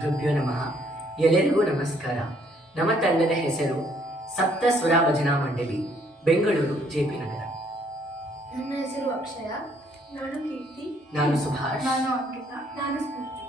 ಗುರುಭ್ಯೋ ನಮಃ. ಎಲ್ಲರಿಗೂ ನಮಸ್ಕಾರ. ನಮ್ಮ ತಂಡದ ಹೆಸರು ಸಪ್ತ ಸ್ವರ ಭಜನಾ ಮಂಡಳಿ, ಬೆಂಗಳೂರು, ಜೆಪಿ ನಗರ. ನನ್ನ ಹೆಸರು ಅಕ್ಷಯ. ನಾನು ಕೀರ್ತಿ. ನಾನು ಸುಭಾಷ್. ನಾನು ಅಂಕಿತಾ. ನಾನು ಸ್ಫೂರ್ತಿ.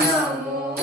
ನಮೋ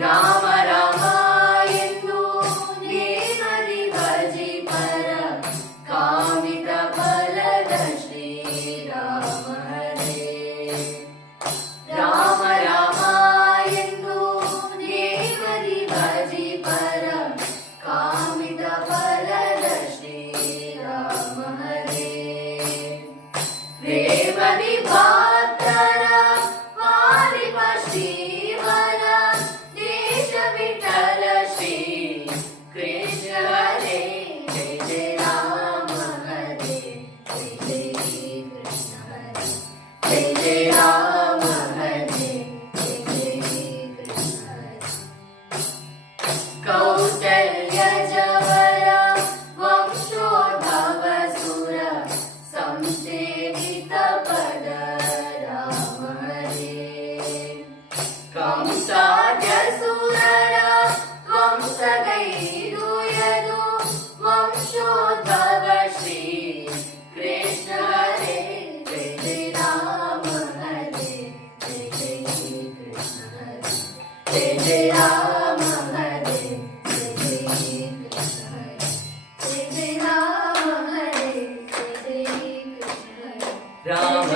ರಾಮ ರಾಮ ಎಂದು ನೇಮದಿ ಭಜಿ ಪರ ಕಾಮಿತ ಫಲದ ಶ್ರೀರಾಮ ಹರೇ. ರಾಮ ರಾಮ ಎಂದು ನೇಮದಿ ಭಜಿ ಪರ ಕಾಮಿತ ಫಲದ ಶ್ರೀರಾಮ ಹರೇ. ರೇವದಿ ಭಾತರ ವಾರಿಪ ಶ್ರೀವರ ದೇಶ ವಿಠಲ ಶ್ರೀ ಕೃಷ್ಣ ಹರೇ. ಜಯ ಜಯ ರಾಮ ಹರೇ ಜಯ ಜಯ ಕೃಷ್ಣ ಹರೇ. ಜಯ ಜಯ ರಾಮ ಹರೇ ಜಯ ಜಯ ಕೃಷ್ಣ ಹರೇ. ಕೌಸಲ್ಯ ಜವರ ವಂಶೋದ್ಭವ ಸುರ ಸಂಸೇವಿತ ಪದ ರಾಮ ಹರೇ. ಕಂಸಾದ್ಯಸುರರ ವಂಶಗೈದುಯದು ವಂಶೋದ್ಭವ ಶ್ರೀ ಕೃಷ್ಣ ಹರೇ. ಜಯ ಜಯ ರಾಮ ಹರೇ ಜಯ ಜಯ ಕೃಷ್ಣ ಹರೇ. ಜಯ ಜಯ ರಾಮ ಹರೇ ಜಯ ಜಯ ಕೃಷ್ಣ ಹರೇ. ಜಯ ಜಯ ರಾಮ ಹರೇ ಜಯ ಜಯ ಕೃಷ್ಣ ಹರೇ. ರಾಮ